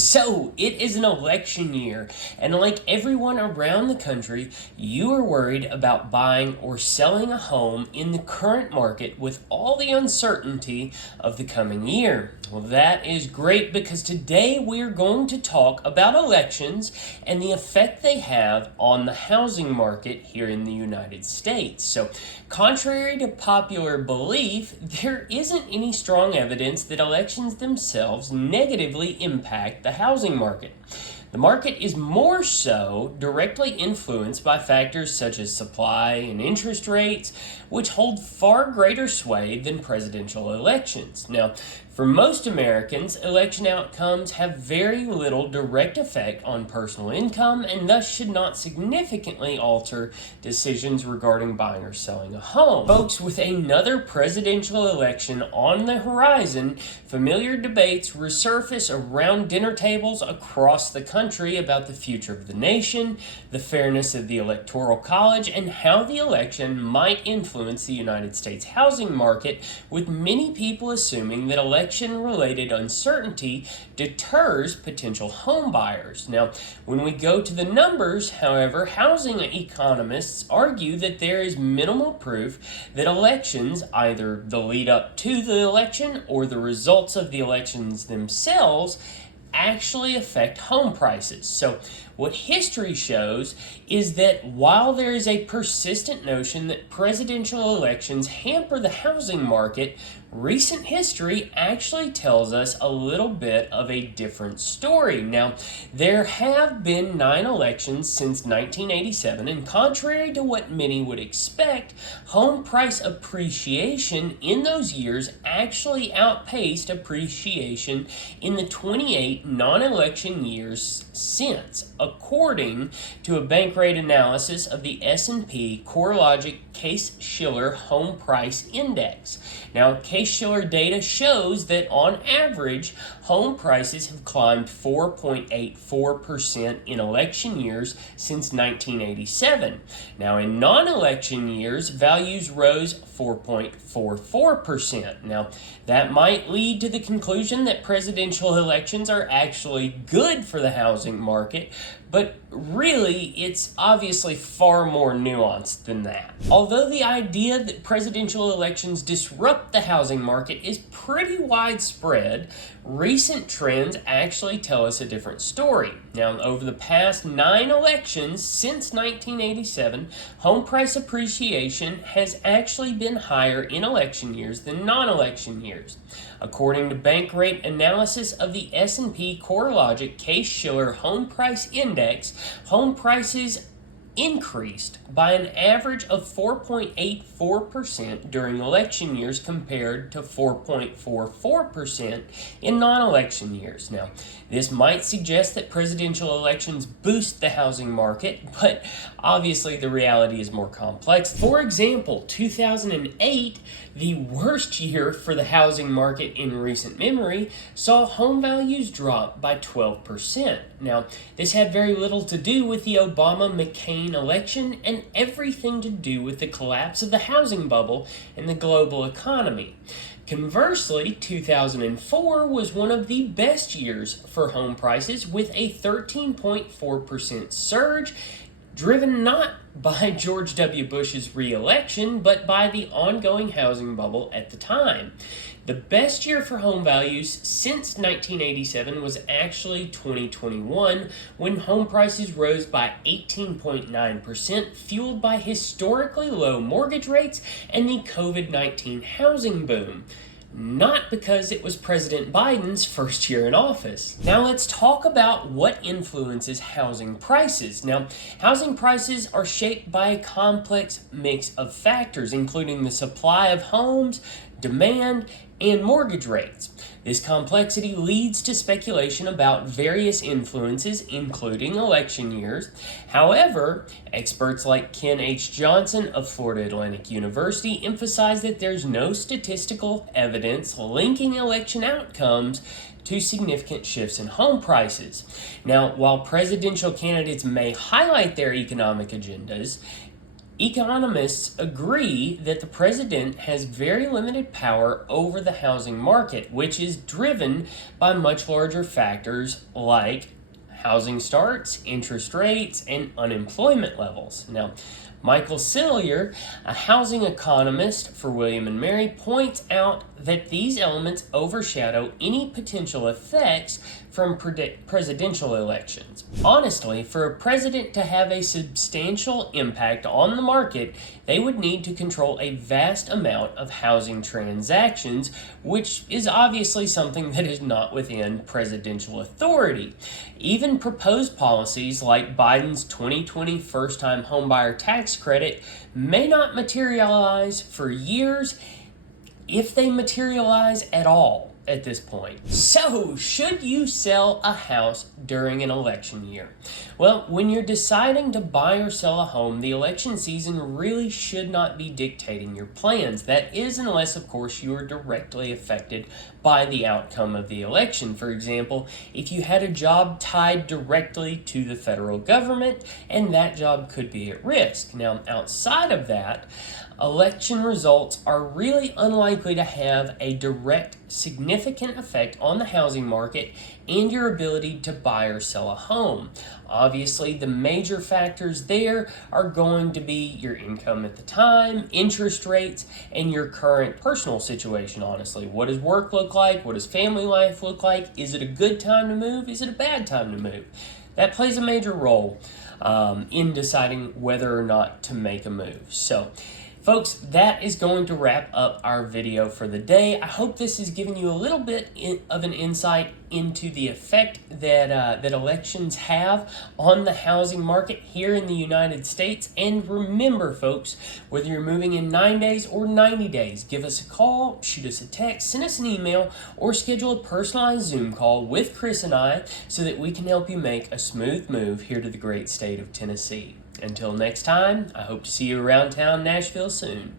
So, it is an election year, and like everyone around the country, you are worried about buying or selling a home in the current market with all the uncertainty of the coming year. Well, that is great because today we're going to talk about elections and the effect they have on the housing market here in the United States. So, contrary to popular belief, there isn't any strong evidence that elections themselves negatively impact the housing market. The market is more so directly influenced by factors such as supply and interest rates, which hold far greater sway than presidential elections. Now, for most Americans, election outcomes have very little direct effect on personal income and thus should not significantly alter decisions regarding buying or selling a home. Folks, with another presidential election on the horizon, familiar debates resurface around dinner tables across the country about the future of the nation, the fairness of the Electoral College, and how the election might influence the United States housing market, with many people assuming that election-related uncertainty deters potential home buyers. Now, when we go to the numbers, however, housing economists argue that there is minimal proof that elections, either the lead up to the election or the results of the elections themselves, actually affect home prices. So what history shows is that while there is a persistent notion that presidential elections hamper the housing market, recent history actually tells us a little bit of a different story. Now, there have been 9 elections since 1987, and contrary to what many would expect, home price appreciation in those years actually outpaced appreciation in the 28 non-election years since, according to a Bankrate analysis of the S&P CoreLogic Case-Shiller Home Price Index. Now, Case-Shiller data shows that on average, home prices have climbed 4.84% in election years since 1987. Now, in non-election years, values rose 4.44%. Now, that might lead to the conclusion that presidential elections are actually good for the housing market, but really, it's obviously far more nuanced than that. Although the idea that presidential elections disrupt the housing market is pretty widespread, recent trends actually tell us a different story. Now, over the past 9 elections since 1987, home price appreciation has actually been higher in election years than non-election years. According to Bankrate analysis of the S&P CoreLogic Case-Shiller Home Price Index, home prices increased by an average of 4.84% during election years compared to 4.44% in non-election years. Now, this might suggest that presidential elections boost the housing market, but obviously the reality is more complex. For example, 2008, the worst year for the housing market in recent memory, saw home values drop by 12%. Now, this had very little to do with the Obama-McCain election and everything to do with the collapse of the housing bubble and the global economy. Conversely, 2004 was one of the best years for home prices, with a 13.4% surge, driven not by George W. Bush's re-election, but by the ongoing housing bubble at the time. The best year for home values since 1987 was actually 2021, when home prices rose by 18.9%, fueled by historically low mortgage rates and the COVID-19 housing boom. Not because it was President Biden's first year in office. Now let's talk about what influences housing prices. Now, housing prices are shaped by a complex mix of factors, including the supply of homes, demand, and mortgage rates. This complexity leads to speculation about various influences, including election years. However, experts like Ken H. Johnson of Florida Atlantic University emphasize that there's no statistical evidence linking election outcomes to significant shifts in home prices. Now, while presidential candidates may highlight their economic agendas, Economists agree that the president has very limited power over the housing market, which is driven by much larger factors like housing starts, interest rates, and unemployment levels. Now, Michael Cillier, a housing economist for William and Mary, points out that these elements overshadow any potential effects from presidential elections. Honestly, for a president to have a substantial impact on the market, they would need to control a vast amount of housing transactions, which is obviously something that is not within presidential authority. Even proposed policies like Biden's 2020 first-time homebuyer tax credit may not materialize for years, if they materialize at all at this point. So, should you sell a house during an election year? Well, when you're deciding to buy or sell a home, the election season really should not be dictating your plans. That is, unless, of course, you are directly affected by the outcome of the election. For example, if you had a job tied directly to the federal government, and that job could be at risk. Now, outside of that, election results are really unlikely to have a direct, significant effect on the housing market and your ability to buy or sell a home. Obviously, the major factors there are going to be your income at the time, interest rates, and your current personal situation, honestly. What does work look like? What does family life look like? Is it a good time to move? Is it a bad time to move? That plays a major role in deciding whether or not to make a move. So, folks, that is going to wrap up our video for the day. I hope this has given you a little bit of an insight into the effect that elections have on the housing market here in the United States. And remember, folks, whether you're moving in 9 days or 90 days, give us a call, shoot us a text, send us an email, or schedule a personalized Zoom call with Chris and I so that we can help you make a smooth move here to the great state of Tennessee. Until next time, I hope to see you around town, Nashville, soon.